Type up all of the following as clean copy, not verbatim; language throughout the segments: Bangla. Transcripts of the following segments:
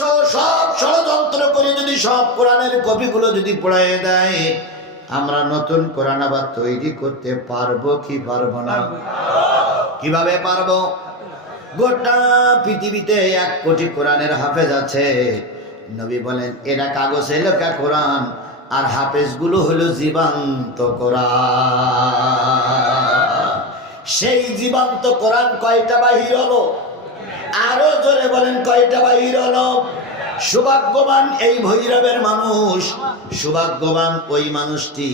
সব ষড়যন্ত্র করে যদি সব কোরআনের কপিগুলো যদি পড়ায় দেয়, আমরা নতুন কোরআন আবার তৈরি করতে পারবো কি পারবো না? কিভাবে পারবো? গোটা পৃথিবীতে 1 কোটি কোরআনের হাফেজ আছে। নবী বলেন এরা কাগজে লেখা কোরআন, আর হাফেজগুলো হলো জীবন্ত কোরআন। সেই জীবন্ত কোরআন কয়টা বাহির হলো? আরো জোরে বলেন কয়টা বাহির হলো? সৌভাগ্যবান এই ভৈরবের মানুষ, সৌভাগ্যবান ওই মানুষটি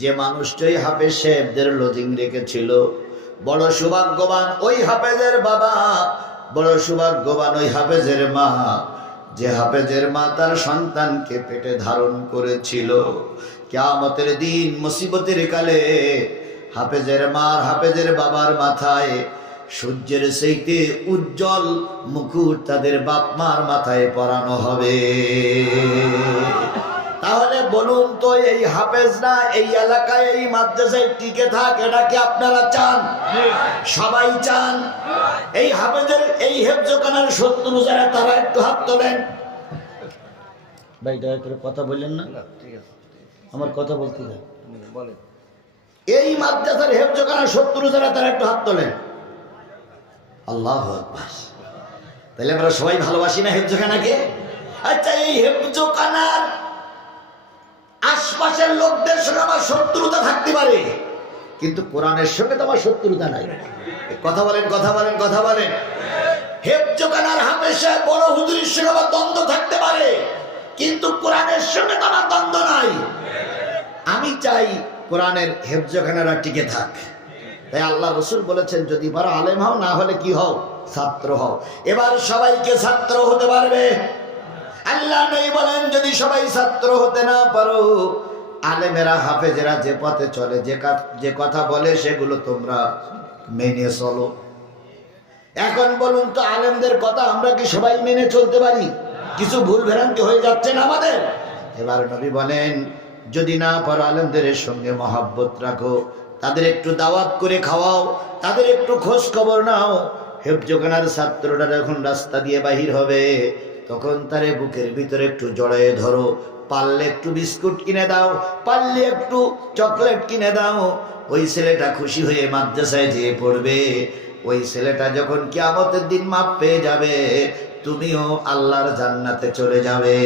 যে মানুষটি হাফেজ সাহেবদের লজিং রেখেছিল। বড় সৌভাগ্যবান ওই হাফেজের বাবা, বড় সৌভাগ্যবান ওই হাফেজের মা, যে হাফেজের মা তার সন্তানকে পেটে ধারণ করেছিল। কিয়ামতের দিন মুসিবতের কালে হাফেজের মার, হাফেজের বাবার মাথায় সূর্যের চাইতে উজ্জ্বল মুকুট তাদের বাপ মার মাথায় পরানো হবে। তাহলে বলুন তো, এই হাফেজরা এই এলাকায় এই মাদ্রাসায় টিকে থাক, এটা কি আপনারা চান? সবাই চান। এই হাফেজের এই হেফজখানার শত্রু যারা, তারা একটু হাত তোলেন। ভাই দয়া করে কথা বললেন না, আমার কথা বলতে বলেন। এই মাদ্রাসার হেফজখানার শত্রু যারা, তারা একটু হাত তোলেন। আল্লাহু আকবার। তাহলে আমরা সবাই ভালোবাসি না হেফজখানাকে? আচ্ছা, এই হেফজখানার আশপাশের লোকদের সঙ্গে আমার শত্রুতা থাকতে পারে, কিন্তু কোরআনের সঙ্গে তো আমার শত্রুতা নাই। কথা বলেন, কথা বলেন, কথা বলেন। হেফজখানার হাফেজ সাহেব বড় হুজুরের সঙ্গে আমার দ্বন্দ্ব থাকতে পারে, কিন্তু কোরআনের সঙ্গে তো আমার দ্বন্দ্ব নাই। আমি চাই কোরআনের হেফজখানারা টিকে থাক। তাই আল্লাহ রসুল বলেছেন, যদি পারো আলেম হও, না হলে কি হও? ছাত্র হও। এবার সবাইকে ছাত্র হতে পারবে? আল্লাহ নবী বলেন, যদি সবাই ছাত্র হতে না পারো, আলেমেরা হাফেজেরা যে পথে চলে, যে কথা বলে, সেগুলো তোমরা মেনে চলো। এখন বলুন তো, আলেমদের কথা আমরা কি সবাই মেনে চলতে পারি? কিছু ভুল ভ্রান্তি হয়ে যাচ্ছে না আমাদের? এবার নবী বলেন, যদি না পারো আলেমদের সঙ্গে মহাব্বত রাখো, তাদের একটু দাওয়াত করে খাওয়াও, তাদের একটু খোঁজ খবর নাও। হেফজখানার ছাত্ররা যখন রাস্তা দিয়ে বাহির হবে, তখন তারে বুকের ভিতরে একটু জড়ায়ে ধরো। পারলে একটু বিস্কুট কিনে দাও, পারলে একটু চকলেট কিনে দাও। ওই ছেলেটা খুশি হয়ে মাদ্রাসায় যেয়ে পড়বে। ওই ছেলেটা যখন কিয়ামতের দিন মাপ পেয়ে যাবে, তুমিও আল্লাহর জান্নাতে চলে যাবে।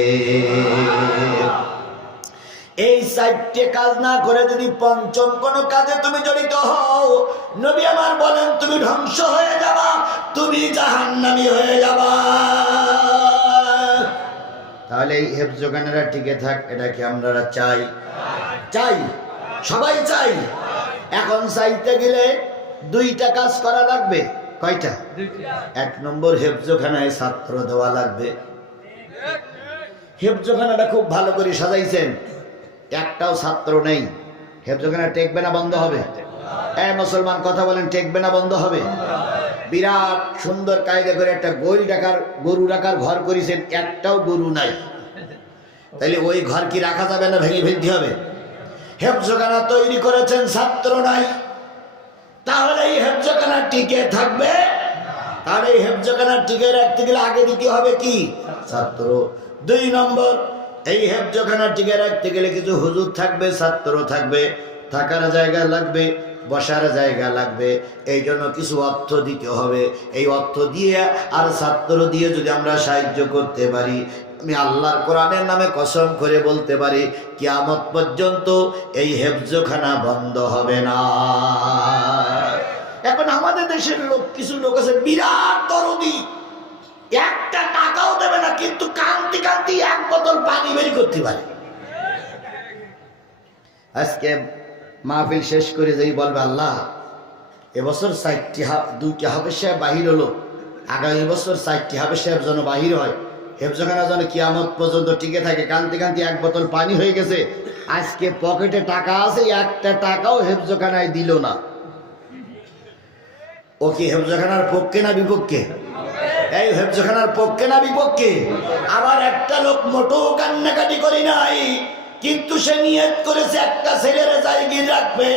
এই 4টে কাজ না করে যদি পঞ্চম কোনো কাজে তুমি জড়িত হও, নবী আমার বলেন তুমি ধ্বংস হয়ে যাবা, তুমি জাহান্নামী হয়ে যাবা। তাহলে এই হেফজখানারা টিকে থাক, এটা কি আমরা চাই? চাই, সবাই চাই। এখন চাইতে গেলে 2টা কাজ করা লাগবে। কয়টা? 1 নম্বর, হেফজখানায় ছাত্র দেওয়া লাগবে। হেফজখানাটা খুব ভালো করে সাজাইছেন, একটাও ছাত্র নেই। হেফজখানা টেকবে না বন্ধ হবে? মুসলমান কথা বলেন, টেকবে না বন্ধ হবে? বিরাট সুন্দর কায়দা করে একটা গরু রাখার ঘর করেছেন, একটাও গরু নাই। তাইলে ওই ঘর কি রাখা যাবে না? ভেঙে ফেলতে হবে। হেফজখানা তৈরি করেছেন, ছাত্র নাই, তাহলে এই হেফজখানা টিকে থাকবে? তাহলে এই হেফজখানা টিকে রাখতে গেলে আগে দিতে হবে কি? ছাত্র। 2 নম্বর, এই হেফজখানা টিকে রাখতে গেলে কিছু হুজুর থাকবে, ছাত্র থাকবে, থাকার জায়গা লাগবে, বসার জায়গা লাগবে। এই জন্য কিছু অর্থ দিতে হবে। এই অর্থ দিয়ে আর ছাত্র দিয়ে যদি আমরা সাহায্য করতে পারি, আমি আল্লাহর কোরআনের নামে কসম করে বলতে পারি, কিয়ামত পর্যন্ত এই হেফজখানা বন্ধ হবে না। এখন আমাদের দেশের কিছু লোক আছে বিরাট দরদি, একটা টাকাও দেবে না, কিন্তু কান্তি কান্তি 1 বোতল পানি বের করতে পারে। আজকে মাহফিল শেষ করে যেই বলবে, আল্লাহ এবছর 2টি হাফেজ সাহেব বাহির হলো, আগামী বছর 4টি হাফেজ সাহেব যেন বাহির হয়, হেফজখানা যেন কিয়ামত পর্যন্ত টিকে থাকে। কান্তি কান্তি 1 বোতল পানি হয়ে গেছে। আজকে পকেটে টাকা আছে, একটা টাকাও হেফজখানায় দিল না। ও কি হেফজখানার পক্ষে না বিপক্ষে? এই হেফজখানার পক্ষে না বিপক্ষে? আবার একটা লোক মোটেও কান্নাকাটি করি নাই, কিন্তু সে নিয়ত করেছে একটা ছেলের জায়গা রাখবে,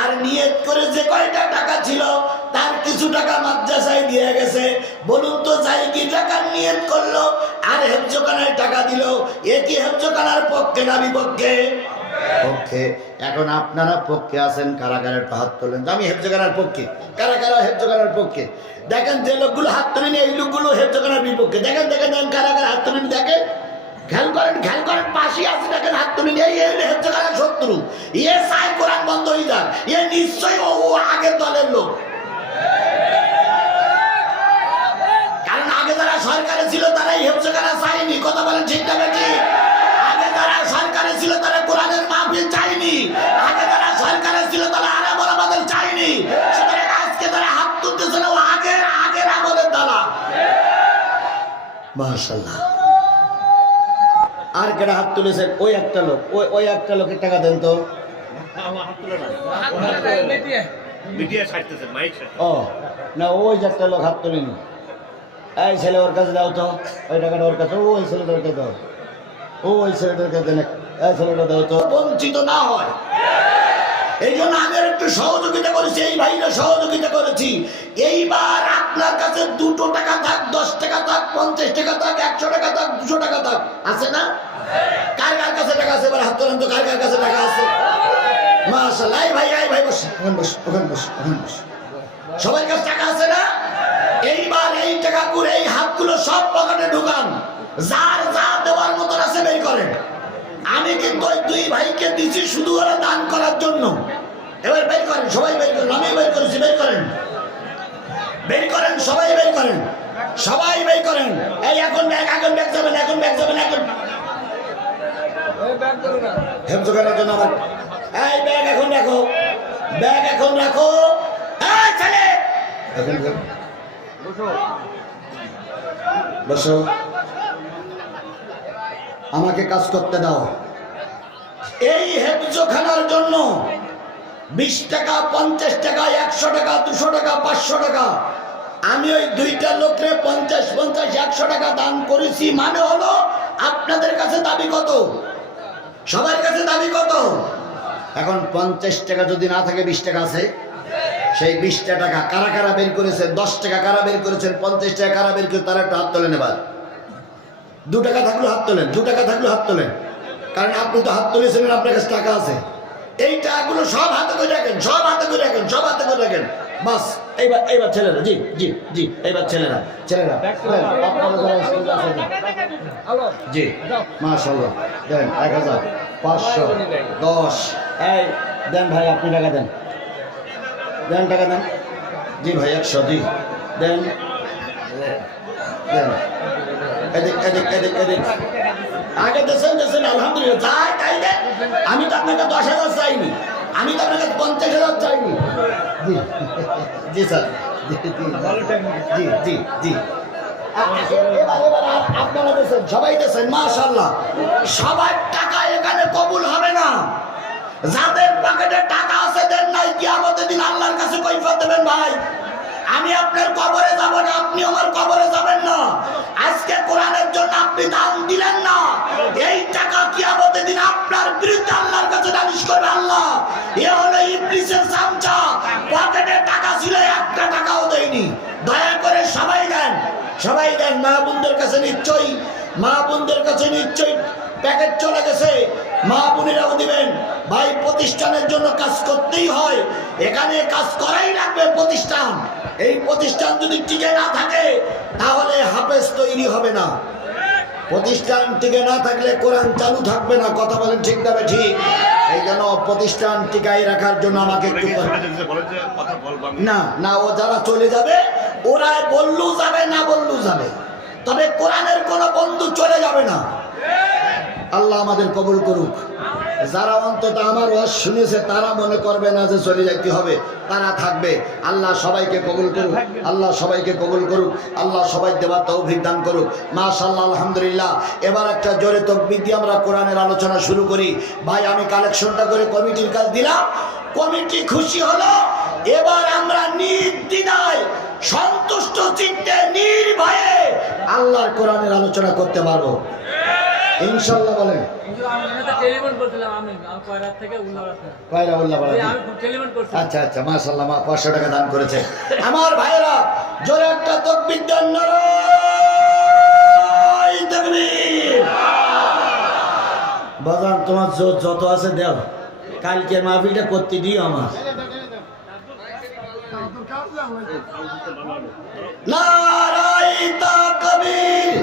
আর নিয়ত করে যে কয়টা টাকা ছিল তার কিছু টাকা মাদ্রাসায় দিয়ে গেছে। বলুন তো যাই কি টাকার নিয়ত করলো আর হেফজখানায় টাকা দিল, এ কি হেফজখানার পক্ষে না বিপক্ষে? পক্ষে। এখন আপনারা পক্ষে আছেন, কারাগারের হাত তোলেন। আমি হেফজখানার পক্ষে। কারা কারা হেফজখানার পক্ষে? দেখেন যে লোকগুলো হাত তোলেন এই লোকগুলো হেফজখানার বিপক্ষে। দেখেন দেখেন দেখেন কারাগার হাত তোলেন, দেখেন খেয়াল করেন পাশে আছে, দেখেন হাত তুলে নিয়ে হেফজখানার শত্রু। এ চাই কোরআন বন্ধ হয়ে যাক, এ নিশ্চয়ই ও আগের দলের লোক। কারণ আগে যারা সরকারে ছিল তারাই হেফজখানা চায়নি। কথা বলেন ঠিক না বেটি? আগে যারা সরকারে ছিল তারা কোরআনের মাহফিল চায়নি। আগে যারা সরকারে ছিল তারা আরাম আমাদের চায়নি। সুতরাং আজকে যারা হাত তুলতেছে না ও আগের আমলের দালা। মাশাআল্লাহ। আর কেটা হাত তুলেছেন? ওই একটা লোক, ওই একটা লোকের টাকা দেন তো। ও না, ওই যে একটা লোক হাত তুলেনি। এই ছেলে ওর কাছে দাও তো, ওই টাকাটা ওর কাছে। ওই ছেলেটার কাছে দাও, ওই ছেলেটার কাছে দেন, এই ছেলেটা দাও তো, বঞ্চিত না হয়। এই জন্য আমি একটু সহযোগিতা করেছি, এই ভাইরা সহযোগিতা করেছি। এইবার আপনার কাছে 2 টাকা থাক, 10 টাকা থাক, 50 টাকা থাক, 100 টাকা থাক, 200 টাকা থাক, আছে না? কার কার কাছে টাকা আছে? এবার হাত তোলেন তো, কার কার কাছে টাকা আছে? মাশাআল্লাহ। এই ভাই বস, ওখানে বস, ওখানে বস, ওখানে বস। সবার কাছে টাকা আছে না? এইবার এই টাকাগুলো, এই হাতগুলো সব পকেটে ঢুকান। যার যা দেওয়ার মতন আছে বের করেন। আমি কিন্তু ওই 2 ভাইকে দিচ্ছি শুধু ওরা দান করার জন্য। এবার বের করেন, সবাই বের করেন। আমি বের করেছি, বের করেন, বের করেন, সবাই বের করেন, সবাই বের করেন। এই এখন ব্যাগ যাবেন, এখন ব্যাগ যাবেন, এখন হেফজখানার জন্য আমার এই ব্যাগ এখন রাখো, ব্যাগ এখন রাখো। এই ছেলে এখন বসো, আমাকে কাজ করতে দাও। এই হেফজখানার জন্য 20 টাকা, 50 টাকা, 100 টাকা, 200 টাকা, 500 টাকা আমি ওই 2টা লোকরে 50, 100 টাকা দান করেছি। মানে হলো আপনাদের কাছে দাবি কত? সবার কাছে দাবি কত? এখন 50 টাকা যদি না থাকে 20 টাকা আছে। সেই 20টা টাকা কারা কারা বের করেছে? 10 টাকা কারা বের করেছেন? 50 টাকা কারা বের করে? তারা একটা হাত তোলেন। এবার 2 টাকা থাকলে হাত তোলেন, 2 টাকা থাকলে হাত তোলেন। কারণ আপনি তো হাত তুলেছিলেন, আপনার কাছে টাকা আছে। এই টাকাগুলো সব হাতে করে রাখেন, সব হাতে করে রাখেন, সব হাতে করে রাখেন। বাস এইবার ছেলেরা, জি জি জি, এইবার ছেলেরা জি, মাশাআল্লাহ দেন 1000, 500, 10। এই দেন ভাই, আপনি টাকা দেন, দেন টাকা দেন। জি ভাই 100, জি দেন দেন। এদিক এদিক এদিক এদিক আগে দেন আলহামদুলিল্লাহ। যাই তাই দেন। আমি তো আপনাকে 10,000 চাইনি, আমি তো আপনাকে 50,000 চাইনি। জি জি স্যার, জি জি জি জি। এবার আপনারা দেন, সবাই দেন। মাশাআল্লাহ। সবার টাকা এখানে কবুল হবে না। যাদের পকেটে টাকা আছে দেন নাই, কিয়ামতের দিন আল্লাহর কাছে কৈফিয়ত দেবেন। ভাই আমি আপনার কবরে যাব না, আপনি আমার কবরে যাবেন না। আজকে কোরআনের জন্য আপনি দান দিলেন না, এই টাকা কিয়ামতের দিন আপনার বিরুদ্ধে আল্লাহর কাছে নালিশ করবে আল্লাহ। এ হলো ইবলিসের চামচা। পকেটে টাকা ছিল, একটা টাকাও দেয়নি। দয়া করে সবাই দেন, সবাই দেন। মা বোনদের কাছে নিশ্চয়ই প্যাকেট চলে গেছে, মা বোনেরাও দিবেন। ভাই প্রতিষ্ঠানের জন্য কাজ করতেই হয়, এখানে কাজ করাই লাগবে। প্রতিষ্ঠান, এই প্রতিষ্ঠান যদি টিকে না থাকে তাহলে হাফেজ তৈরি হবে না। প্রতিষ্ঠান টিকে না থাকলে কোরআন চালু থাকবে না। কথা বলেন ঠিক না ঠিক? এই জন্য প্রতিষ্ঠান টিকাই রাখার জন্য আমাকে একটু না না, ও যারা চলে যাবে ওরা বললেও যাবে, না বললেও যাবে, তবে কোরআনের কোনো বন্ধু চলে যাবে না। আল্লাহ আমাদের কবুল করুক। যারা অন্তত আমার ওয়াজ শুনেছে তারা মনে করবে না যে চলে যাইতে হবে, তারা থাকবে। আল্লাহ সবাইকে কবুল করুক, আল্লাহ সবাইকে কবুল করুক, আল্লাহ সবাই দেওয়ার তৌফিক দান করুক। মাশাআল্লাহ, আলহামদুলিল্লাহ। এবার একটা জোরে তাকবীর দিয়ে আমরা কোরআনের আলোচনা শুরু করি। ভাই আমি কালেকশনটা করে কমিটির কাছে দিলাম, কমিটি খুশি হলো। এবার আমরা নির্দ্বিধায় সন্তুষ্ট চিত্তে নির্ভয়ে আল্লাহর কোরআনের আলোচনা করতে পারবো। ইনশাল্লাহ বলেন। কয়রা উল্লাপাড়া। আচ্ছা আচ্ছা, মাশাআল্লাহ, 500 টাকা দান করেছে আমার ভাইরা। জোরে একটা তাকবীর দেন, নারায়ে তাকবীর। বাজান তোমার যত আছে দেও, কালকে মাহফিলটা করতে দিও আমার। নারায়ে তাকবীর।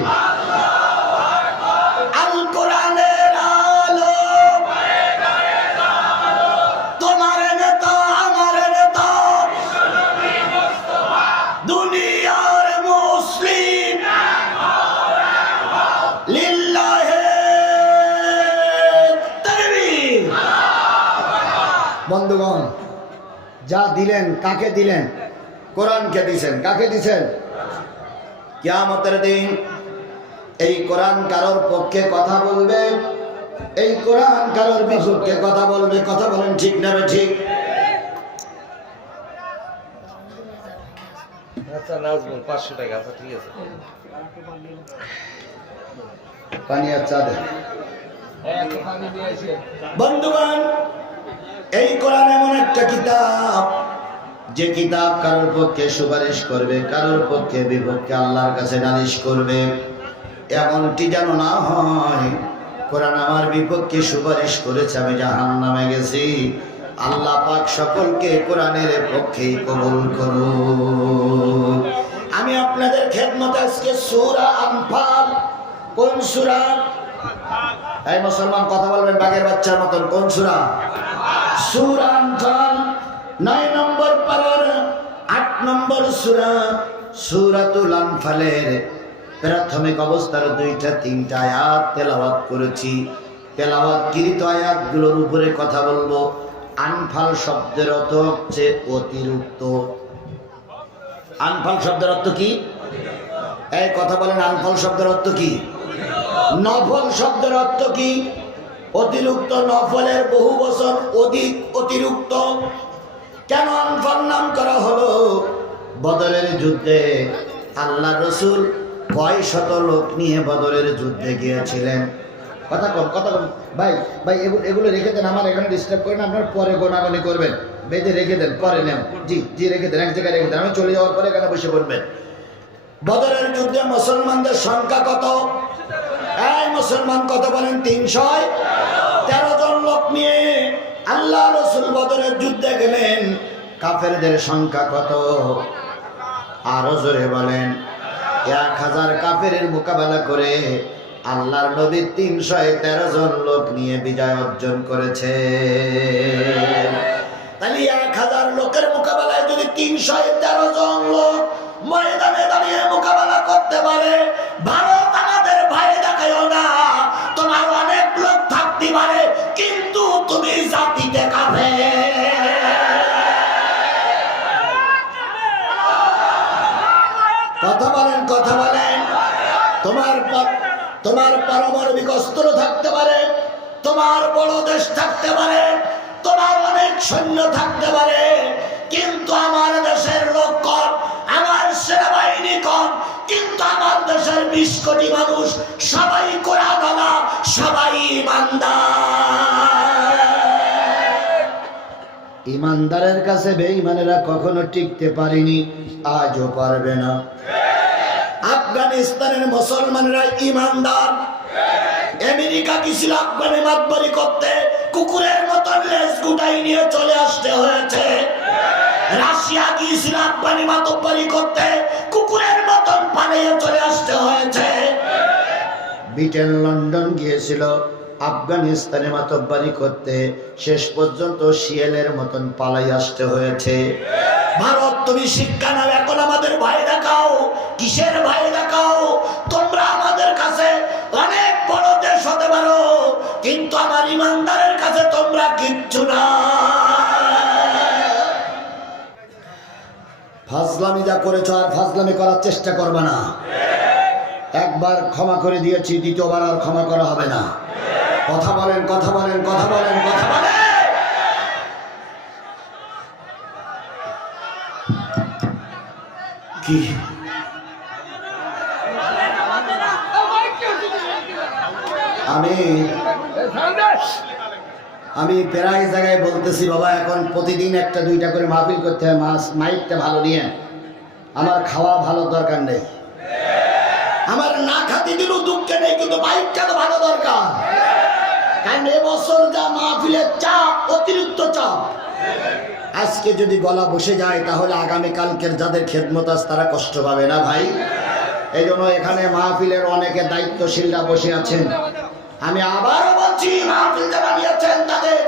আল কোরআনের আলো, তোমার নেতা আমার নেতা, দুনিয়ার মুসলিম, লিল্লাহে তাকবীর। বন্ধুগণ, যা দিলেন কাকে দিলেন? কোরআনকে দিছেন। কাকে দিছেন? কিয়ামতের দিন এই কোরআন কারোর পক্ষে কথা বলবে, এই কোরআন কারোর বিপক্ষে কথা বলবে। কথা বলেন ঠিক না ঠিক? আচ্ছা নাজমুল 500 টাকা। আচ্ছা ঠিক আছে, পানি আর চা দেন। বন্ধুগণ, এই কোরআন এমন একটা কিতাব, যে কিতাব কারোর পক্ষে সুপারিশ করবে, কারোর পক্ষে বিপক্ষে আল্লাহর কাছে নালিশ করবে। এমনটি যেন না হয় কোরআন আমার বিপক্ষে সুপারিশ করেছে, আমি জাহান্নামে গেছি। আল্লাহ পাক সকলকে কোরআনের পক্ষেই কবুল করুন। আমি আপনাদের খেদমতে আজকে সূরা আনফাল। কোন সূরা? এই মুসলমান কথা বলবেন বাঘের বাচ্চার মতন। কোন সূরা? সূরা আনফাল 9 নম্বর পারার 8 নম্বর সূরা, সূরাতুল আনফালের প্রাথমিক অবস্থার 2-3টা আয়াত তেলাওয়াত করেছি। তেলাওয়াতকৃত আয়াতগুলোর উপরে কথা বলবো। আনফাল শব্দের অর্থ হচ্ছে অতিরিক্ত। আনফাল শব্দের অর্থ কি? এই কথা বলেন, আনফাল শব্দের অর্থ কি? নফল শব্দের অর্থ কি? অতিরিক্ত। নফলের বহু বচন অধিক, অতিরিক্ত। কেন আনফাল নাম করা হলো? বদরের যুদ্ধে আল্লাহ রসুল কয় শত লোক নিয়ে বদরের যুদ্ধে গিয়েছিলেন? কথা কম, কথা কম। ভাই ভাই, এগুলো রেখে দেন, আমার এখানে ডিস্টার্ব করেন। আপনার পরে গোনাগুনি করবেন, বেঁধে রেখে দেন, পরে নেন। জি জি, রেখে দেন, এক জায়গায় রেখে দেন। আমি চলে যাওয়ার পরে এখানে বসে পড়বেন। বদরের যুদ্ধে মুসলমানদের সংখ্যা কত? এই মুসলমান কত বলেন? 313 জন লোক নিয়ে আল্লাহ রসুল বদরের যুদ্ধে গেলেন। কাফেরদের সংখ্যা কত? আরো জোরে বলেন। 1000 কাফেরের মোকাবেলা করে আল্লাহর নবী 313 জন লোক নিয়ে বিজয় অর্জন করেছে। তাহলে 1000 লোকের মোকাবেলায় যদি 313 জন লোক ময়দানে দাঁড়িয়ে মোকাবেলা করতে পারে, ভারত আমাদের ভাই দেখায়ও না। তোমার অনেক লোক থাকতে পারে, কিন্তু তুমি জাতিতে কাফের। কথা বলেন, কথা বলেন। তোমার পারমাণবিক অস্ত্র থাকতে পারে, তোমার বড় দেশ থাকতে পারে, তোমার অনেক সৈন্য থাকতে পারে, কিন্তু আমার দেশের লোক কম, আমার সেনাবাহিনী কম, কিন্তু আমার দেশের 20 কোটি মানুষ সবাই কোরআনওয়ালা, সবাই ইমানদার। ইমানদারের কাছে বেঈমানেরা কখনো টিকতে পারেনি, আজও পারবে না। আফগানিস্তানের মুসলমানেরা ইমানদার। আমেরিকা কি ছিল আফগানে মাতবরি করতে? কুকুরের মতন লেজ গুটাই নিয়ে চলে আসতে হয়েছে। রাশিয়া গিয়েছিল আফগানি মাতব্বরি করতে, কুকুরের মতন পালিয়ে চলে আসতে হয়েছে। ব্রিটেন লন্ডন গিয়েছিল আফগানিস্তানে মাতব্বরি করতে, শেষ পর্যন্ত শিয়ালের মতন পালাই আসতে হয়েছে। ভারত, তুমি শিক্ষা নাও, এখন আমাদের ভয় দেখাও। কিসের ভয় দেখাও? তোমরা আমাদের কাছে অনেক বড় দেশ হতে পারো, কিন্তু আমার ইমানদারের কাছে তোমরা কিচ্ছু না। ফাজলামি যা করেছো আর ফাজলামি করার চেষ্টা করবে না। একবার ক্ষমা করে দিয়েছি, দ্বিতীয়বার আর ক্ষমা করা হবে না। কথা বলেন, কথা বলেন, কথা বলেন, কথা বলেন। কি আমি আমি প্রায় জায়গায় বলতেছি বাবা, এখন প্রতিদিন একটা দুইটা করে মাহফিল করতে হয়, মাইকটা ভালো নিয়ে। আমার খাওয়া ভালো দরকার নেই, আমার না খাতি দিলেও দুঃখে নেই, কিন্তু মাইকটা তো ভালো দরকার। কারণ এবছর যা মাহফিলের চাপ, অতিরিক্ত চাপ। আজকে যদি গলা বসে যায় তাহলে আগামীকালকের যাদের খেদমত আছে তারা কষ্ট পাবে না ভাই। এই জন্য এখানে মাহফিলের অনেকে দায়িত্বশীলরা বসে আছেন। আমি আবারও বলছি, মাহফিল যারা নিয়েছেন তাদের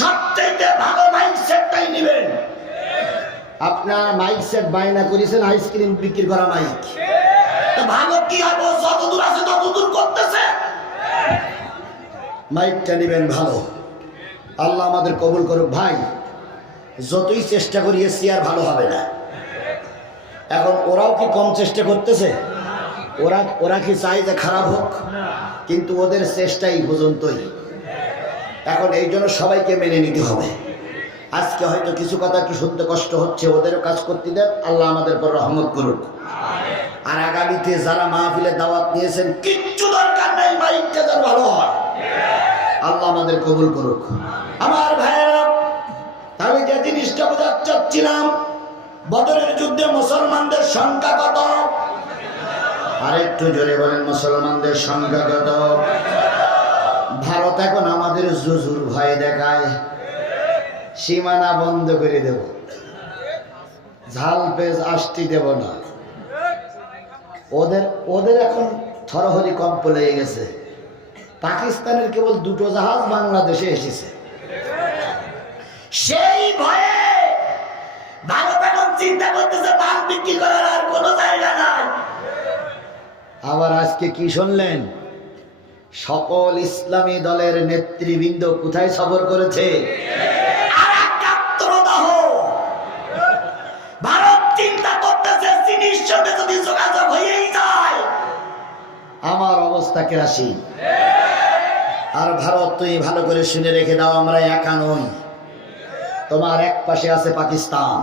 সবচেয়ে ভালো মাইক সেটটাই নেবেন। আপনার মাইক সেট বায়না করেছেন আইসক্রিম বিক্রি করা মাইক, তো ভালো কি হবে? যতদূর আছে ততদূর করতেছে। মাইকটা নেবেন ভালো। আল্লাহ আমাদের কবুল করুক। ভাই যতই চেষ্টা করি চেয়ার ভালো হবে না। এখন ওরাও কি কম চেষ্টা করতেছে? ওরা কি চায় যে খারাপ হোক? কিন্তু ওদের চেষ্টাই পর্যন্তই। এখন এই জন্য সবাইকে মেনে নিতে হবে। আজকে হয়তো কিছু কথা কি শুনতে কষ্ট হচ্ছে, ওদেরও কাজ করতে দেন। আল্লাহ আমাদের পর রহমত করুক। আর আগামীতে যারা মাহফিলের দাওয়াত নিয়েছেন, কিচ্ছু দরকার নাই, মাইকটা যেন ভালো হয়। আল্লাহ আমাদের কবুল করুক। আমার ভাইয়েরা, আমি যে জিনিসটা বোঝাতে চাচ্ছিলাম, বদরের যুদ্ধে মুসলমানদের সংখ্যা কত? আরেকটু জোরে বলেন, মুসলমানদের সংখ্যা কত? ভারত এখন আমাদের জুজুর ভয় দেখায়, সীমানা বন্ধ করে দেব, ঝাল পেজ আসতে দেব না। ওদের এখন থরহরি কম্প লেগে গেছে। পাকিস্তানের কেবল 2টো জাহাজ বাংলাদেশে এসেছে, সেই ভয়ে ভারত এখন চিন্তা করতেছে মাল বিক্রি করার আর কোনো জায়গা নাই। আবার আজকে কি শুনলেন? সকল ইসলামী দলের নেতৃবৃন্দ কোথায় সফর করেছে? ভারত চিন্তা করতেছে চীনের সঙ্গে যদি যোগাযোগ হয়েই যায় আমার অবস্থা কেরাসিন। আর ভারত, তুই ভালো করে শুনে রেখে দাও, আমরা একা নই। তোমার এক পাশে আছে পাকিস্তান,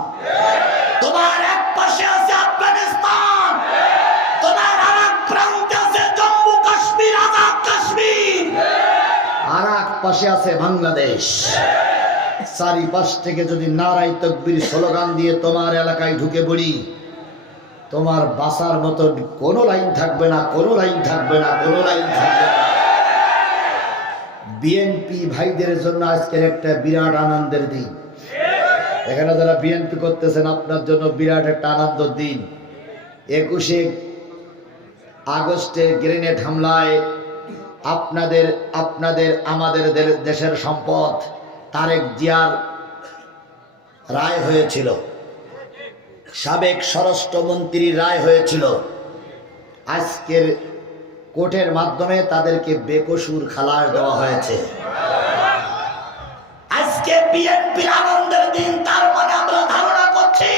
তোমার এক পাশে আছে আফগানিস্তান, তোমার আর এক প্রান্তে আছে জম্মু কাশ্মীর, আজাদ কাশ্মীর, আর এক পাশে আছে বাংলাদেশ। চারিপাশ থেকে যদি নারাই তাকবীর স্লোগান দিয়ে তোমার এলাকায় ঢুকে পড়ি, তোমার বাঁচার মতো কোনো লাইন থাকবে না, কোনো লাইন থাকবে না, কোনো লাইন থাকবে না। বিএনপি ভাইদের জন্য আজকের একটা বিরাট আনন্দের দিন। এখানে যারা বিএনপি করতেছেন, আপনার জন্য বিরাট একটা আনন্দের দিন। 21শে আগস্টের গ্রেনেড হামলায় আমাদের দেশের সম্পদ তারেক জিয়ার রায় হয়েছিল, সাবেক স্বরাষ্ট্রমন্ত্রীর রায় হয়েছিল। আজকের কোর্টের মাধ্যমে তাদেরকে বেকসুর খালাস দেওয়া হয়েছে। আজকে বিএনপির আনন্দের দিন, তার মানে আমরা ধারণা করছি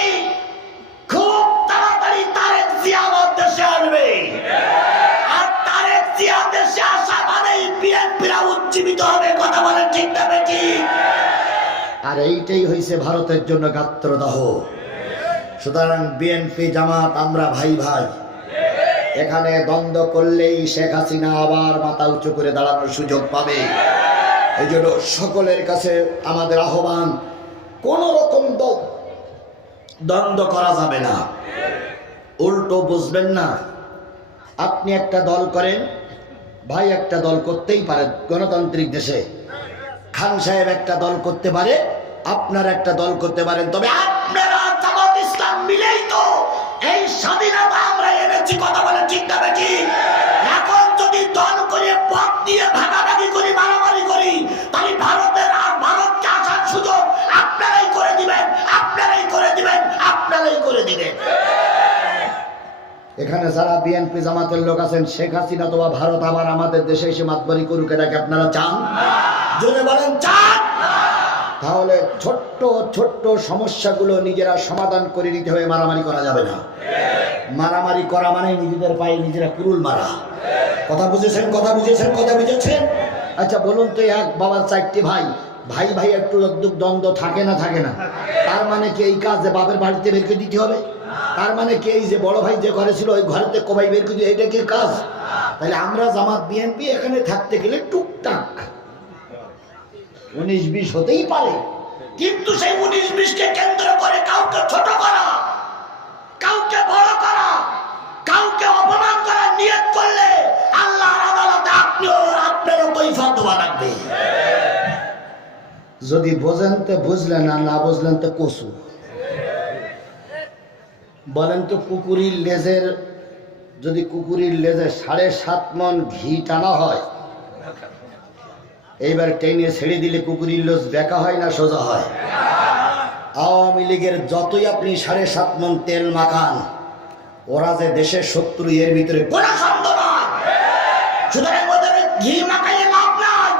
খুব তাড়াতাড়ি তারেক জিয়া আমাদের দেশে আসবে। আর তারেক জিয়া দেশে আসা মানেই বিএনপিরা উজ্জীবিত হবে। কথা বলেন ঠিক না বেটি? আর এইটাই হয়েছে ভারতের জন্য গাত্রদাহ। সুতরাং বিএনপি জামাত আমরা ভাই ভাই। এখানে দ্বন্দ্ব করলেই শেখ হাসিনা আবার মাথা উঁচু করে দাঁড়ানোর সুযোগ পাবে। এই জন্য সকলের কাছে আমাদের আহ্বান, কোন রকম দ্বন্দ্ব করা যাবে না। উল্টো বুঝবেন না। আপনি একটা দল করেন, ভাই একটা দল করতেই পারে গণতান্ত্রিক দেশে। খান সাহেব একটা দল করতে পারে, আপনার একটা দল করতে পারেন, তবে আপনারা জামাত ইসলাম মিলেই তো এই স্বাধীনতা আমরা এনেছি। কথা বলেন ঠিক না বেটি? এখন যদি দল করে পথ দিয়ে ভাগাভাগি করি, মারামারি করি, তাহলে ভারতকে আসার সুযোগ আপনারাই করে দিবেন, আপনারাই করে দিবেন, আপনারাই করে দিবেন। এখানে যারা বিএনপি জামাতের লোক আছেন, শেখ হাসিনা অথবা ভারত আবার আমাদের দেশে এসে মাতবারি করুক, এটাকে আপনারা চান? জোরে বলেন চান? তাহলে ছোট্ট ছোট্ট সমস্যাগুলো নিজেরা সমাধান করে নিতে হবে, মারামারি করা যাবে না। মারামারি করা মানে নিজেদের পায়ে নিজেরা কুরুল মারা। কথা বুঝেছেন? কথা বুঝেছেন? কথা বুঝেছেন? আচ্ছা বলুন তো, এক বাবার 4টি ভাই, ভাই ভাই একটু দ্বন্দ্ব থাকে না? থাকে না। তার মানে কি এই কাজ বাপের বাড়িতে বের করে দিতে হবে? তার মানে কে এই যে বড় ভাই যে ঘরে ছিল ওই ঘরেতে কবাই বের করে এটা কি কাজ? তাহলে আমরা জামাত বিএনপি এখানে থাকতে গেলে টুকটাক 19-20 হতেই পারে, কিন্তু সেই 19-20কে কেন্দ্র করে কাউকে ছোট করা, কাউকে বড় করা, কাউকে অপমান করার নিয়ত করলে আল্লাহর আদালতে আপনিও আপনারও কৈফিয়ত দেওয়া লাগবে। যদি বোঝেন তো বুঝলেন, আর না বুঝলেন তো কসু। বলেন তো কুকুরের লেজের, যদি কুকুরের লেজে 7.5 মণ ঘি টানা হয়, এইবার টেনে ছেড়ে দিলে কুকুরের লেজ বেঁকা হয় না সোজা হয়? আওয়ামী লীগের যতই আপনি 7.5 মণ তেল মাখান, ওরা যে দেশের শত্রু এর ভিতরে কোনো সন্দেহ নয়। সুতরাং ওদের ঘি মাখাইয়ে লাভ নাই।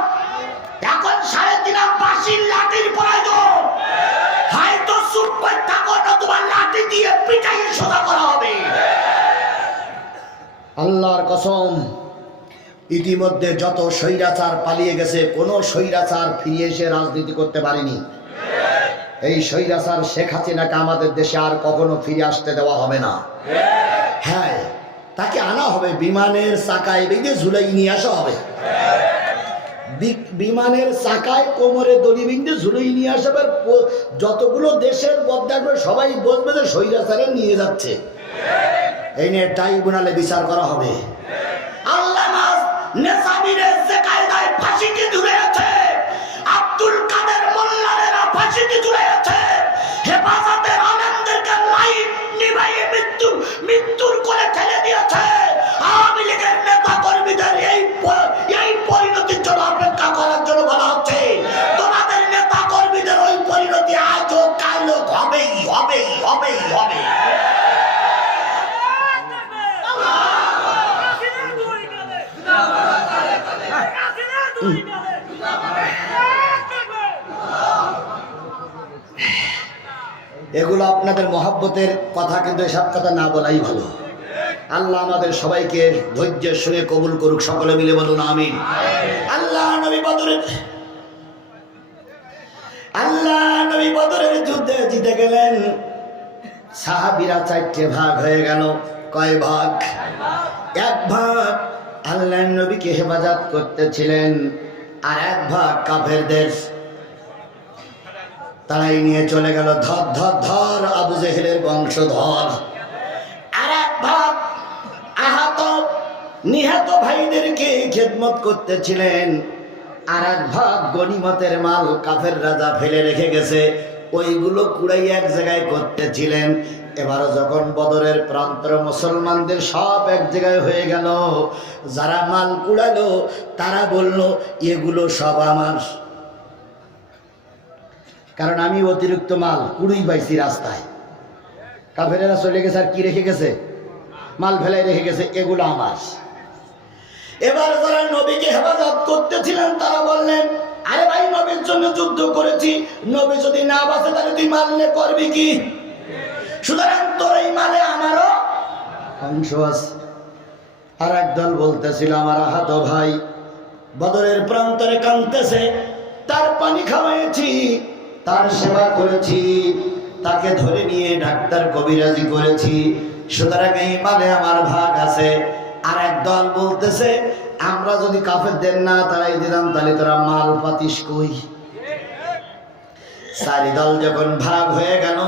এখন 3.5 বাঁশির লাঠির প্রয়োজন। হয়তো চুপ করে থাকো, নতুবা লাঠি দিয়ে পিটাইয়ে সোজা করা হবে। আল্লাহর কসম, ইতিমধ্যে যত স্বৈরাচার পালিয়ে গেছে, কোনো স্বৈরাচার ফিরে এসে রাজনীতি করতে পারেনি। এই স্বৈরাচার শেখ হাসিনাকে আমাদের দেশে আর কখনো ফিরে আসতে দেওয়া হবে না। হ্যাঁ, তাকে আনা হবে, বিমানের চাকায় বেঁধে ঝুলাই নিয়ে আসা হবে। বিমানের চাকায় কোমরে দড়ি বেঁধে ঝুলাই নিয়ে আসবে। যতগুলো দেশের বদলাবে সবাই বলবে যে স্বৈরাচারে নিয়ে যাচ্ছে। এই নিয়ে ট্রাইব্যুনালে বিচার করা হবে। আল্লামা নেসামীরের যে কায়দায় ফাঁসিতে ঝুলিয়েছে, আব্দুল কাদের মোল্লারেরা ফাঁসিতে ঝুলিয়েছে, হেফাজতের আলেমদেরকে লাইট নিভাইয়ে মৃত্যুর কোলে ঠেলে দিয়েছে। আওয়ামী লীগের নেতা কর্মীদের এই পরিণতির জন্য অপেক্ষা করার জন্য বলা হচ্ছে, তোমাদের নেতা কর্মীদের ওই পরিণতি আজও কালও হবেই হবেই হবেই হবে। এগুলো আপনাদের মহাব্বতের কথা, কিন্তু এসব কথা না বলাই ভালো। আল্লাহ আমাদের সবাইকে ধৈর্যের সঙ্গে কবুল করুক। সকলে মিলে বলুন আমিন। আল্লাহ নবী বদরের যুদ্ধে জিতে গেলেন। সাহাবীরা 4টে ভাগ হয়ে গেল। কয় ভাগ? 1 ভাগ আল্লাহ নবীকে হেফাজত করতেছিলেন, আর 1 ভাগ কাফেরদের তারাই নিয়ে চলে গেল। ধর ধর ধর আবু জেহেলের বংশধর। আর 1 ভাগ আহত নিহত ভাইদেরকে খেদমত করতেছিলেন। আর 1 ভাগ গনিমতের মাল কাফের রাজা ফেলে রেখে গেছে, ওইগুলো কুড়াই এক জায়গায় করতেছিলেন। এবারও যখন বদরের প্রান্তর মুসলমানদের সব এক জায়গায় হয়ে গেল, যারা মাল কুড়ালো তারা বলল এগুলো সব আমার, কারণ আমি অতিরিক্ত মাল কুড়িই পাইছি রাস্তায়। কাফেরেরা চলে গেছে, আর কি রেখে গেছে? মাল ফেলাই রেখে গেছে, এগুলো আমার। এবার যারা নবীকে হেফাজত করতেছিলেন তারা বললেন, আরে ভাই, নবীর জন্য যুদ্ধ করেছি, নবী যদি না বাঁচে তাহলে তুই মাল নিয়ে করবি কি? সুতরাং তোর এই মালে আমারও অংশ আছে। আর একদল বলতেছিল, আমার আহত ভাই বদরের প্রান্তরে কাঁদতেছে, তার পানি খাওয়াইছি, তার সেবা করেছি, তাকে ধরে নিয়ে ডাক্তার কবিরাজি করেছি, সুতরাং এই মালে আমার ভাগ আছে। আর একদল বলতেছে, আমরা যদি কাফেরদের না তারাই দিলাম তাহলে তোরা মাল পাতিস কই? 4 দল যখন ভাগ হয়ে গেল,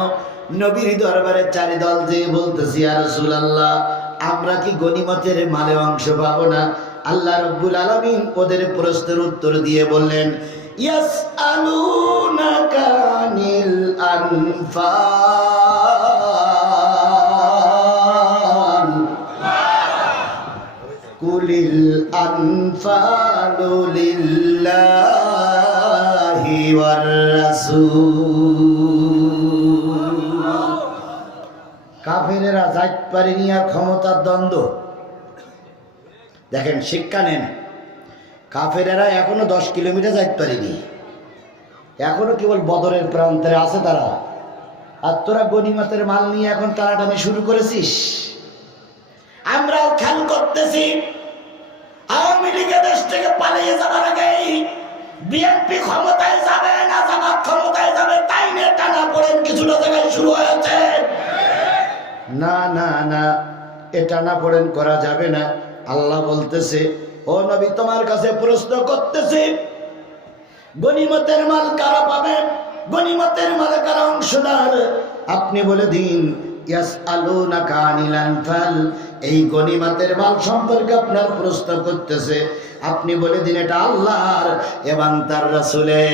নবীর দরবারে 4 দল যে বলতেছি, ইয়া রাসূলুল্লাহ, আমরা কি গনিমতের মালে অংশ পাবো না? আল্লাহ রাব্বুল আলামিন ওদের প্রশ্নের উত্তর দিয়ে বললেন, ইয়াসআলুনাকা আনিল আনফাল কুলিল আনফালু লিল্লাহি ওয়ার রাসূল। কাফেরেরা যাইতে পারেনি আর ক্ষমতার দ্বন্দ্ব। দেখেন, শিক্ষা নেন। কাফেরেরা এখনো 10 কিলোমিটার যাইতে পারেনি, এখনো কেবল বদরের প্রান্তরে আছে তারা। আর তোরা গনিমতের মাল নিয়ে এখন টানাটানি শুরু করেছিস। আমরাও খেয়াল করতেছি, আওয়ামী লীগের দেশ থেকে পালিয়ে যাবার আগেই বিএনপি ক্ষমতায় যাবে না জামাত ক্ষমতায় যাবে, তাই নিয়ে টানা পড়েন কিছুটা জায়গায় শুরু হয়েছে। না, এটা না পড়েন করা যাবে না। আল্লাহ বলতেছে, ও নবী তোমার কাছে প্রশ্ন করতেছে, গনিমতের মাল কারা পাবে, গনিমতের মাল কারা অংশদার? আপনি বলে দিন, ইয়াসআলুনাকা আনিল আনফাল, এই গনিমতের মাল সম্পর্কে আপনার প্রশ্ন করতেছে, আপনি বলে দিন এটা আল্লাহর এবং তার রাসূলের।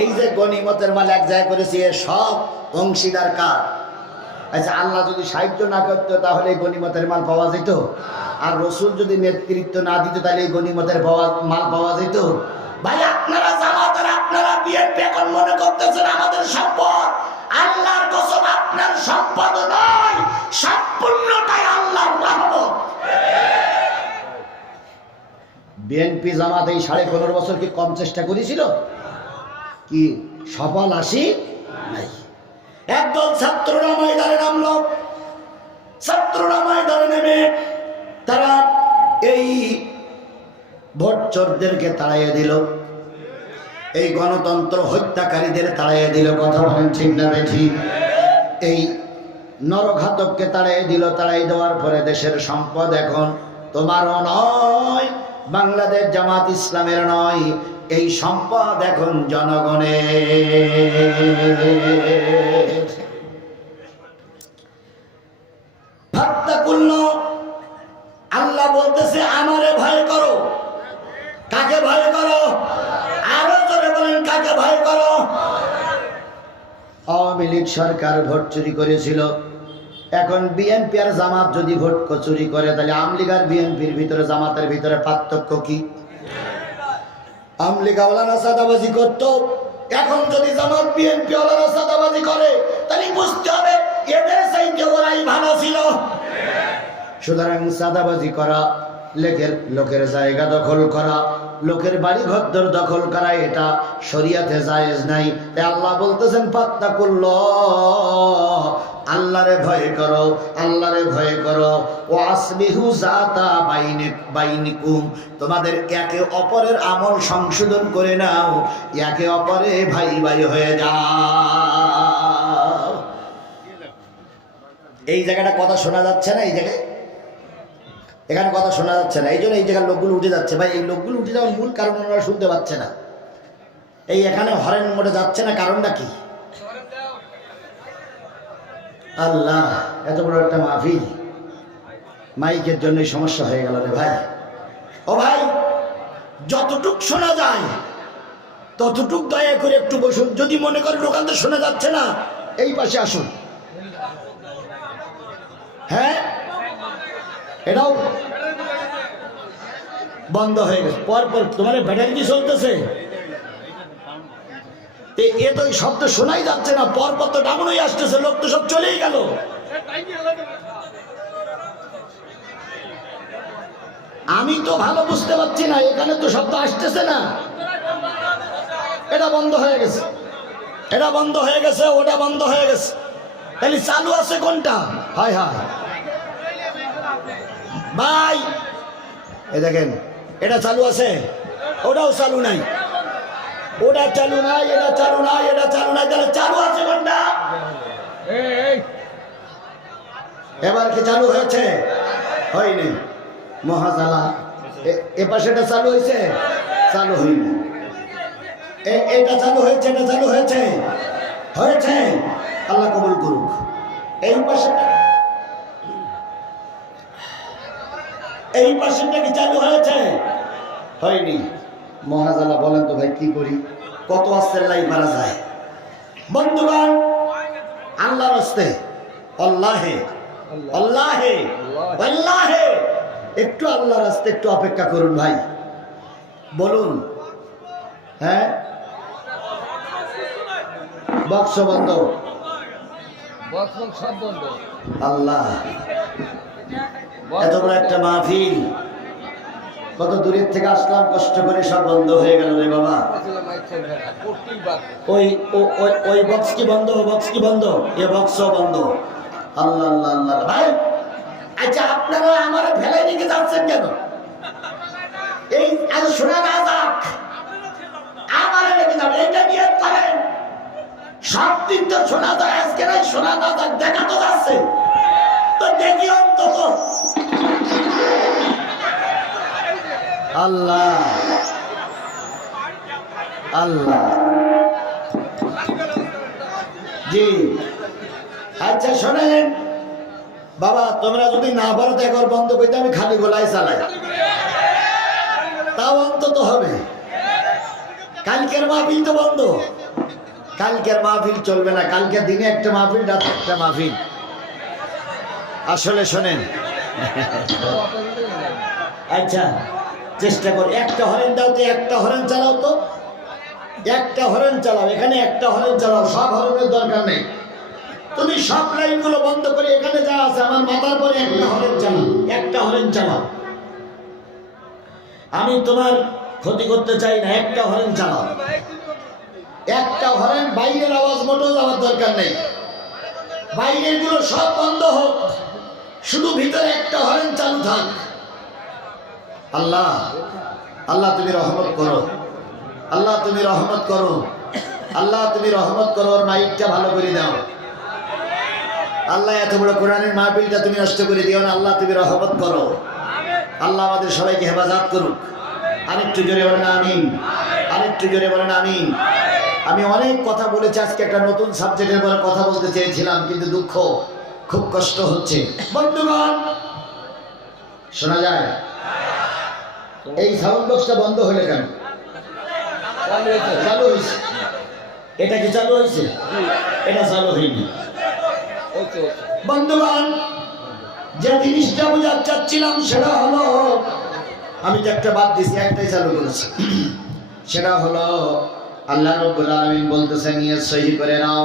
এই যে গনিমতের মাল এক জায়গায় করেছি, এর সব অংশীদার কার? আচ্ছা, আল্লাহ যদি সাহায্য না করতো তাহলে এই গনিমতের মাল পাওয়া যেত? আর রসুল যদি নেতৃত্ব না দিত তাহলে এই গনিমতের মাল পাওয়া যেত? ভাই, আপনারা জামাতের, আপনারা বিএনপি এখন মনে করতেছেন আমাদের সম্পদ। আল্লাহর কসম, আপনার সম্পদ নয়, সম্পূর্ণটাই আল্লাহর রহমত। বিএনপি জামাত এই 15.5 বছর কি কম চেষ্টা করেছিল? কি সফল আসি নাই? একদল ছাত্ররা ময়দানে নামলো। ছাত্ররা ময়দানে নেমে তারা এই ভোট চোরদেরকে তাড়াইয়ে দিল, এই গণতন্ত্র হত্যাকারীদের তাড়াইয়ে দিল। কথা বলেন ঠিক না বেঠিক? এই নরঘাতককে তাড়াইয়ে দিল। তাড়াই দেওয়ার পরে দেশের সম্পদ এখন তোমারও নয়, বাংলাদেশ জামাত ইসলামের নয়, এই সম্পদ এখন জনগণের। ফাত্তাকুল্লাহ, আল্লাহ বলতেছে আমারে ভয় করো। কাকে ভয় করো? আরো জোরে বলেন, কাকে ভয় করো? আওয়ামী লীগ সরকার ভোট চুরি করেছিল, এখন বিএনপি আর জামাত যদি ভোট চুরি করে তাহলে আওয়ামী লীগ আর বিএনপির ভিতরে, জামাতের ভিতরে পার্থক্য কি? আওয়ামী লীগ ওয়ালারা চাঁদাবাজি করতো, এখন যদি জামাত বিএনপি ওয়ালারা চাঁদাবাজি করে তাহলে বুঝতে হবে এদের চাইতে ওরাই ভালো ছিল। সুতরাং চাঁদাবাজি করা, লোকের জায়গা দখল করা, লোকের বাড়ি ঘর দখল করা, এটা শরিয়াতে জায়েজ নাই। তাই আল্লাহ বলতেছেন ফাত্তাকুল্লাহ, আল্লাহরে ভয় করো, আল্লাহরে ভয় করো। ও আসলিহু যাতা বাইনিকুম, তোমাদের একে অপরের আমল সংশোধন করে নাও, একে অপরে ভাই ভাই হয়ে যাও। এই জায়গাটা কথা শোনা যাচ্ছে না? এই জায়গায় এখানে কথা শোনা যাচ্ছে না, এই জন্য এই জায়গার লোকগুলো উঠে যাচ্ছে। ভাই, এই লোকগুলো উঠে যাওয়ার মূল কারণ ওনারা শুনতে পাচ্ছে না। এই এখানে হরেন মোটে যাচ্ছে না, কারণটা কি? আল্লাহ, এত বড় একটা মাহফিল, মাইকের জন্য সমস্যা হয়ে গেল রে ভাই। ও ভাই, যতটুক শোনা যায় ততটুক দয়া করে একটু বসুন। যদি মনে করেন ওখানে শোনা যাচ্ছে না, এই পাশে আসুন। হ্যাঁ, এটাও বন্ধ হয়ে গেছে। পরপর তোমার ব্যাটারি কি চলতেছে? এ তো শব্দ শোনাই যাচ্ছে না, পরপর তো ডাউন হয়ে আসতেছে, লোক তো সব চলেই গেল। আমি তো ভালো বুঝতে পারছি না, এখানে তো শব্দ আসতেছে না। এটা বন্ধ হয়ে গেছে, এটা বন্ধ হয়ে গেছে, ওটা বন্ধ হয়ে গেছে, তাহলে চালু আছে কোনটা? হায় হায় ভাই, এই দেখেন, এটা চালু আছে, ওটাও চালু নাই, ওটা চালু নাই, এটা চালু নাই, এটা চালু নাই, তাহলে চালু আছে কোনটা? এবার কি চালু হয়েছে? হয়নি, মহাজালা। এ পাশে এটা চালু হয়েছে, চালু হয়নি। এটা চালু হয়েছে, এটা চালু হয়েছে, হয়েছে, আল্লাহ কবুল করুক। এই পাশে, এই পাশেরটা কি চালু হয়েছে? হয়নি, মহাজালা। বলেন তো ভাই, কি করি? কত আস্তের লাইন মারা যায়? বন্ধুগণ, আল্লাহর রাস্তে, আল্লাহে আল্লাহে আল্লাহে, একটু আল্লাহর রাস্তে একটু অপেক্ষা করুন ভাই। বলুন, হ্যাঁ, বক্স বন্ধ, আল্লাহ, এত বড় একটা মাহফিল, কত দূরের থেকে আসলাম, কষ্ট করে সব বন্ধ হয়ে গেল রে বাবা। ওই বক্স কি বন্ধ? বক্স কি বন্ধ? এ বক্স বন্ধ। আল্লাহ আল্লাহ আল্লাহ। ভাই, আচ্ছা, আপনারা আমার ফেলাই দিকে যাচ্ছেন কেন? এই আজ শোনা না যাক, আমার রেখে যাবেন, এটা নিয়ে করেন। সব দিন তো শোনা যায়, আজকে নাই শোনা না যাক, দেখা তো যাচ্ছে, তো দেখি অন্তত। আল্লাহ আল্লাহ জি। আচ্ছা শোনেন বাবা, তোমরা যদি না পারো তো একবার বন্ধ করতে, আমি খালি গোলায় চালাই, তাও অন্তত হবে। কালকের মাহফিল তো বন্ধ, কালকের মাহফিল চলবে না, কালকে দিনে একটা মাহফিল, রাতে একটা মাহফিল। আসলে শোনেন, আচ্ছা চেষ্টা কর, একটা হরেন দাও তো, একটা হরেন চালাও তো, একটা হরেন চালাও, এখানে একটা হরেন চালাও, সব হরেনের দরকার নেই। তুমি সব লাইন গুলো বন্ধ করে এখানে যা আছে আমার মাথার পরে একটা হরেন চালাও, একটা হরেন চালাও। আমি তোমার ক্ষতি করতে চাই না, একটা হরেন চালাও, একটা হরেন। বাইরের আওয়াজ মোটেও যাওয়ার দরকার নেই, বাইরের গুলো সব বন্ধ হোক, শুধু ভিতরে একটা হরেন চালু থাক। আল্লাহ আল্লাহ তুমি রহমত করো, আল্লাহ তুমি রহমত করো, আল্লাহ তুমি রহমত করো। ওর মাইকটা ভালো করে দাও আল্লাহ, এত বড় কোরআনের মাহফিলটা তুমি নষ্ট করে দিও না, আল্লাহ তুমি রহমত করো। আল্লাহ আমাদের সবাইকে হেফাজত করুক। আরেকটু জোরে বলেন আমিন, আরেকটু জোরে বলেন আমিন। আমি অনেক কথা বলেছি, আজকে একটা নতুন সাবজেক্টের পরে কথা বলতে চেয়েছিলাম, কিন্তু দুঃখ, খুব কষ্ট হচ্ছে। বন্ধুগণ শোনা যায়? এই সাউন্ড বক্সটা বন্ধ হলে কেন? চালু হয়েছে, এটা কি চালু হয়েছে? এটা চালু হয়নি। বন্ধুগণ যে জিনিসটা বোঝাতে চাচ্ছিলাম সেটা হলো, আমি তো একটা বাদ দিছি, একটাই চালু করেছি। সেটা হলো আল্লাহ রাব্বুল আলামিন বলতেছেন, নিয়ত সহি করে নাও,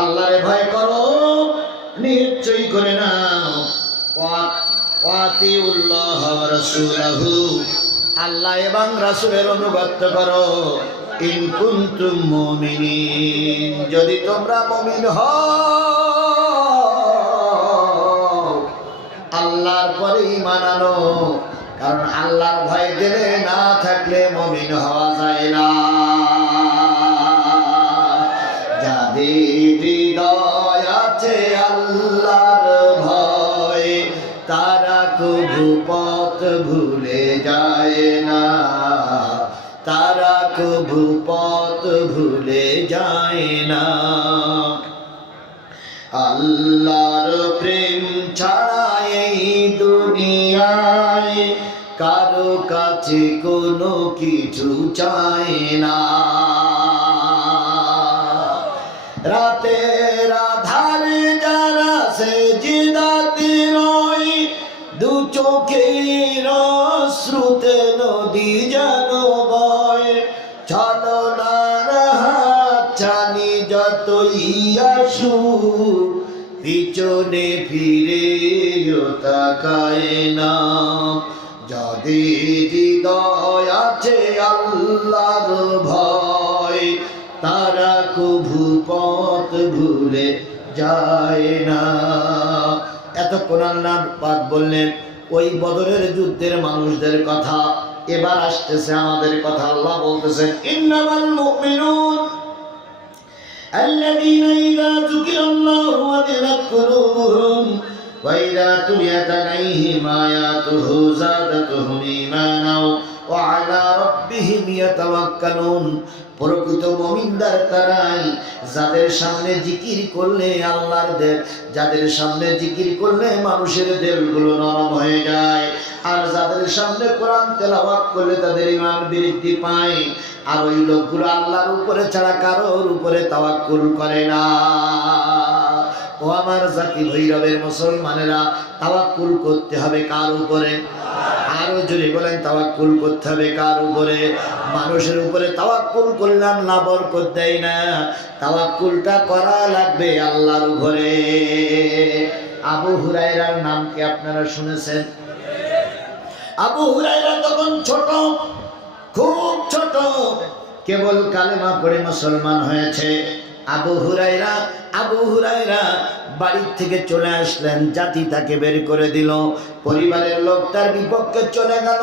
আল্লাহরে ভয় করো, নিশ্চয়ই করে নাও। ওয়াতিউল্লাহ ওয়া রাসূলাহু, আল্লাহ এবং রাসূলের অনুগত করো। ইন কুনতুম মুমিনিন, যদি তোমরা মুমিন হও। আল্লাহর পরে ঈমান আনো, কারণ আল্লাহর ভয় দিলে না থাকলে মুমিন হওয়া যায় না। যাদের হৃদয় আছে আল্লাহর ভয়, তারা কভু পথ ভুলে যায় না, তারা কভু পথ ভুলে যায় না। আল্লাহর প্রেম ছাড়া এই দুনিয়ায় কারো কাছে কোনো কিছু চায় না। রাতের আধারে যারা সেজদাতে রয়, দু চোখের অশ্রুতে নদী যেন বয়। ছলনার হাত ছানি যতই আসুক, পিছনে ফিরেও তাকায় না। যাদের হৃদয় আছে আল্লাহর ভয়, তারা কভু পথ ভুলে যায় না। এতক্ষণ আল্লাহ পাক বললেন ওই বদরের যুদ্ধের মানুষদের কথা, এবার আসতেছে আমাদের কথা। আল্লাহ বলতেছেন, ইন্নামাল মুমিনুন আল্লাযীনা ইযা যুকিরাল্লাহু ওয়াজিলাত কুলুবুহুম ওয়া ইযা তুলিয়াত আলাইহিম আয়াতুহু যাদাতুহুম ঈমানা ওয়া আলা রাব্বিহিম ইয়াতাওয়াক্কালুন। প্রকৃত মুমিনদার তারাই যাদের সামনে জিকির করলে আল্লাহর দেল, যাদের সামনে জিকির করলে মানুষের দেলগুলো নরম হয়ে যায়, আর যাদের সামনে কোরআন তেলাওয়াত করলে তাদের ঈমান বৃদ্ধি পায়। আর ওই লোকগুলো আল্লাহর উপরে ছাড়া কারোর উপরে তাওয়াক্কুল করে না। ও আমার জাতি ভৈরবের মুসলমানেরা, তাওয়াক্কুল করতে হবে কার উপরে? আরো জোরে বলেন, তাওয়াক্কুল করতে হবে কার উপরে? মানুষের উপরে তাওয়াক্কুল করলে আল্লাহ বরকত দেয় না, তাওয়াক্কুলটা করা লাগবে আল্লাহর উপরে। আবু হুরায়রার নাম কি আপনারা শুনেছেন? আবু হুরায়রা তখন ছোট, খুব ছোট, কেবল কালেমা পড়ে মুসলমান হয়েছে। আবু হুরায়রা বাড়ির থেকে চলে আসলেন, জাতি তাকে বের করে দিল, পরিবারের লোক তার বিপক্ষে চলে গেল,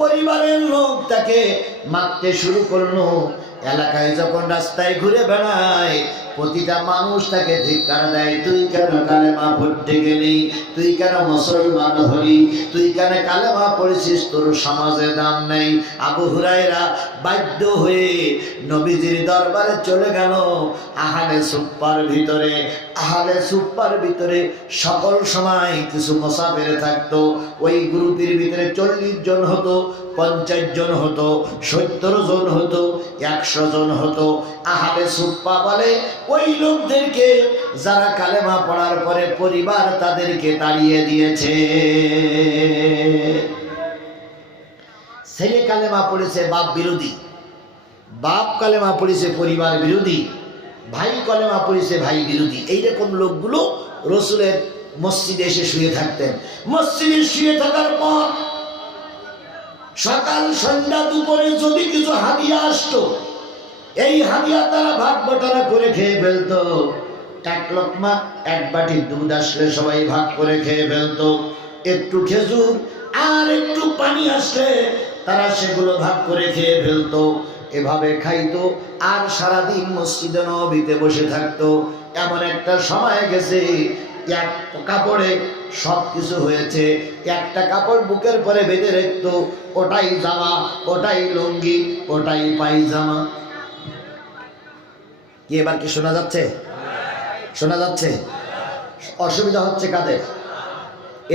পরিবারের লোক তাকে মারতে শুরু করলো। এলাকায় যখন রাস্তায় ঘুরে বেড়ায়, প্রতিটা মানুষ তাকে ধিক্কার দেয়, তুই কেন কালেমা পড়তে গেলি, তুই কেন মুসলমান হলি, তুই কেন কালেমা পড়েছিস, তোর সমাজে দাম নেই। আবু হুরায়রা বাধ্য হয়ে নবীজির দরবারে চলে গেল। আহলে সুফফার ভিতরে, আহলে সুফফার ভিতরে সকল সময় কিছু মুসাফির থাকতো। ওই গ্রুপের ভিতরে 40 জন হতো, 50 জন হতো, 70 জন হতো, 100 জন হতো। আহলে সুফফা বলে ওই লোকদেরকে যারা কালেমা পড়ার পরে পরিবার তাদেরকে তাড়িয়ে দিয়েছে। ছেলে কালেমা পড়েছে বাপ বিরোধী, বাপ কালেমা পড়েছে পরিবার বিরোধী, ভাই কালেমা পড়েছে ভাই বিরোধী। এইরকম লোকগুলো রসুলের মসজিদে এসে শুয়ে থাকতেন। মসজিদে শুয়ে থাকার পর সকাল সন্ধ্যা দুপুরে যদি কিছু হাদিয়া আসতো, এই হাদিয়া তারা ভাগ বটারা করে খেয়ে ফেলতো। এক লোকমা এক বাটি দুধ আসলে সবাই ভাগ করে খেয়ে ফেলতো। একটু খেজুর আর একটু পানি আসলে তারা সেগুলো ভাগ করে খেয়ে ফেলতো। এভাবে খাইতো আর সারাদিন মসজিদে নববীতে বসে থাকতো। এমন একটা সময় গেছে এক কাপড়ে সব কিছু হয়েছে, একটা কাপড় বুকের পরে বেঁধে রাখতো, ওটাই জামা, ওটাই লুঙ্গি, ওটাই পায়জামা। কি এবার কি শোনা যাচ্ছে? শোনা যাচ্ছে? অসুবিধা হচ্ছে কাদের?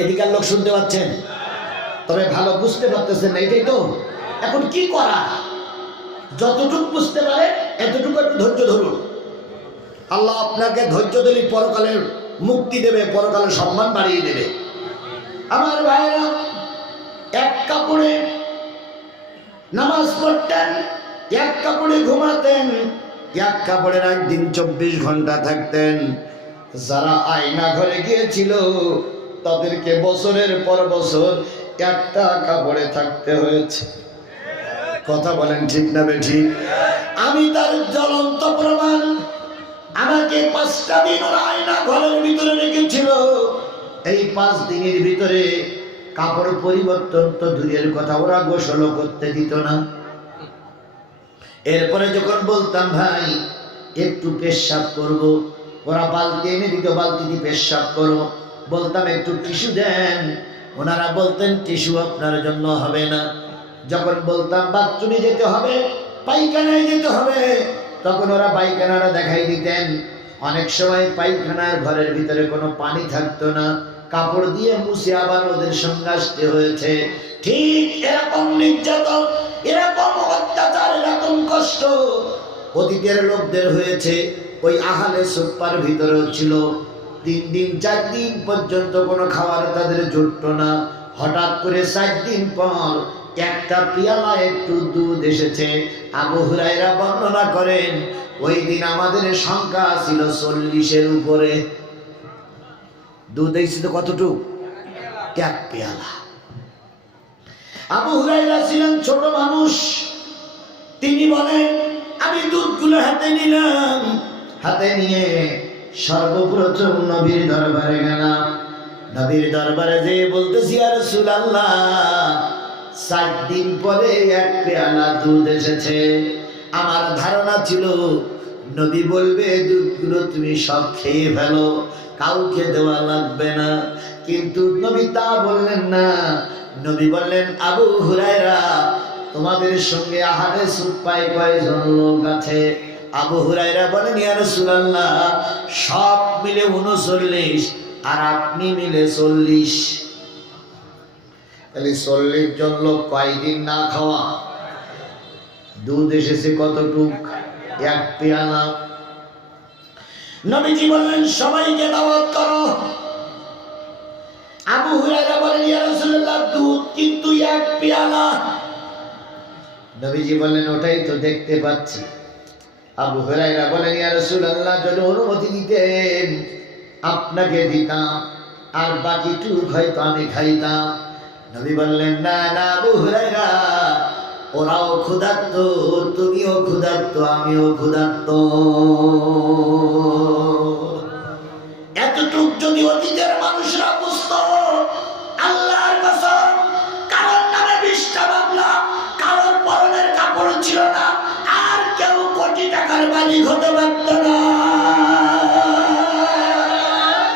এদিকার লোক শুনতে পাচ্ছেন, তবে ভালো বুঝতে পারতেছেন না, এটাই তো। এখন কি করা? যতটুকু বুঝতে পারে এতটুকু একটু ধৈর্য ধরুন। আল্লাহ আপনাকে ধৈর্য দিলে পরকালের মুক্তি দেবে, পরকালের সম্মান বাড়িয়ে দেবে। আমার ভাইরা এক কাপড়ে নামাজ পড়তেন, এক কাপড়ে ঘুমাতেন, এক কাপড়ের একদিন 24 ঘন্টা থাকতেন। যারা আয়না ঘরে গিয়েছিল তাদেরকে বছরের পর বছর একটা কাপড়ে থাকতে হয়েছে। কথা বলেন ঠিক না বেঠিক? আমি তার জ্বলন্ত প্রমাণ। আমাকে 5টা দিন ওরা আয়না ঘরের ভিতরে রেখেছিল। এই 5 দিনের ভিতরে কাপড় পরিবর্তন তো দূরের কথা, ওরা গোসলও করতে দিত না। এরপরে যখন বলতাম ভাই একটু পেশাব করব, ওরা বালতি এনে দিত, বালতিতে পেশাব করো। বলতাম একটু টিস্যু দেন, ওনারা বলতেন টিস্যু আপনার জন্য হবে না। যখন বলতাম বাথরুমে যেতে হবে, পায়খানায় যেতে হবে, তখন ওরা পায়খানাটা দেখাই দিতেন। অনেক সময় পায়খানার ঘরের ভিতরে কোনো পানি থাকতো না, কাপড় দিয়ে মুছে আবার ওদের সঙ্গে আসতে হয়েছে। ঠিক এরকম নির্যাতন, এরকম অত্যাচার, এরকম কষ্ট অতীতের লোকদের হয়েছে। ওই আহলে সুফফার ভিতরেও ছিল। 3 দিন 4 দিন পর্যন্ত কোনো খাবার তাদের জুটতো না। হঠাৎ করে 4 দিন পর একটা পিয়ালা একটু দুধ এসেছে। আবু হুরায়রা বর্ণনা করেন ওই দিন আমাদের সংখ্যা ছিল 40-এর উপরে। দুধ এসেছে কতটুকু? 1 পেয়ালা। আবু হুরায়রা ছিলেন ছোট মানুষ। তিনি বলেন আমি দুধগুলো হাতে নিলাম, হাতে নিয়ে সর্বপ্রথম নবীর দরবারে গেলাম। নবীর দরবারে যেয়ে বলতেছি ইয়া রাসূলুল্লাহ, 7 দিন পরে 1 পেয়ালা দুধ এসেছে। আমার ধারণা ছিল নবী বলবে দুধগুলো তুমি সব খেয়ে ফেলো, কাউকে দেওয়া লাগবে না। কিন্তু নবী তা বললেন না। নবী বললেন আবু হুরায়রা, তোমাদের সঙ্গে আহলে সুফফায় কয়জন লোক আছে? আবু হুরায়রা বলেন ইয়া রাসূলুল্লাহ, সব মিলে 39 আর আপনি মিলে 40। তাহলে 40 জন লোক কয়দিন না খাওয়া? দুধ এসেছে কতটুক? 1 পেয়ালা। নবীজি বললেন সবাইকে দাওয়াত করো। আবু হুরায়রা বলেন ইয়া রাসূলুল্লাহ, দুধ কিন্তু 1 পেয়ালা। নবীজি বললেন ওটাই তো দেখতে পাচ্ছি। আবু হুরায়রা বলেন ইয়া রাসূলুল্লাহ, যদি অনুমতি দিতেন আপনাকে দিতাম, আর বাকিটুক হয়তো আমি খাইতাম। নবী বললেন না না আবু হুরায়রা, ওরাও ক্ষুধার্ত, তুমিও ক্ষুধার্ত, আমিও ক্ষুধার্ত। এতটুক যদি অতীতের মানুষরা বুঝতো, আল্লাহর কসম, কারোর নামে 20টা মামলা, কারোর পরনের কাপড় ছিল না, আর কেউ কোটি টাকার মালিক হতে পারত না।